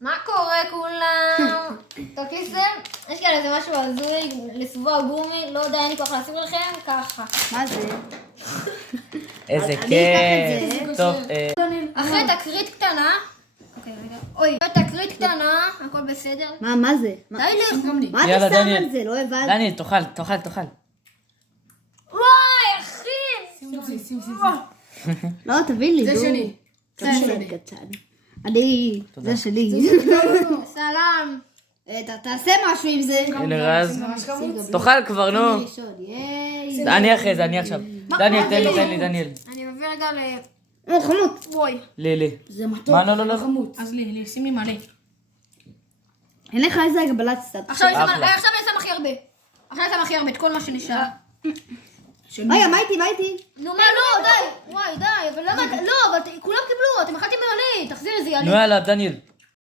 מה קורה כולם? תוקיסם? יש כאן איזה משהו הזוי לסבוע גומי, לא יודע, אין לי כוח להשיג לכם, ככה. מה זה? איזה אני כיף. אקח את טוב, אחרי תקרית קטנה, אוקיי, רגע, אוי, תקרית קטנה, הכל בסדר. מה זה? די לי. מה יאללה, אתה שם דניאל. על זה? לא הבנתי. דניאל, תאכל. וואי, אחי! לא, תביא לי. זה דו. שלי. קטן, קטן. אני... זה שלי. סלאם. תעשה משהו עם זה. הנה רז. ממש חמוץ. תאכל כבר, נו. ראשון, ייי. אני אחרי זה, אני עכשיו. דניאל, תן לי, דניאל. אני מביא רגע ל... חמוד. וואי. לי. זה מתוק. מה, לא. חמוץ. אז לי, שים לי מלא. אין לך איזה הגבלת סטטוס. עכשיו אני אחלה. שם הכי הרבה. עכשיו אני שם הכי הרבה, את כל מה שנשאר. רגע, מה איתי? נו מה, לא, די. וואי, די. אבל למה, לא, אבל כולם קיבלו, אתם אכלתם מלא. תחזיר את זה, נו יאללה, דניאל.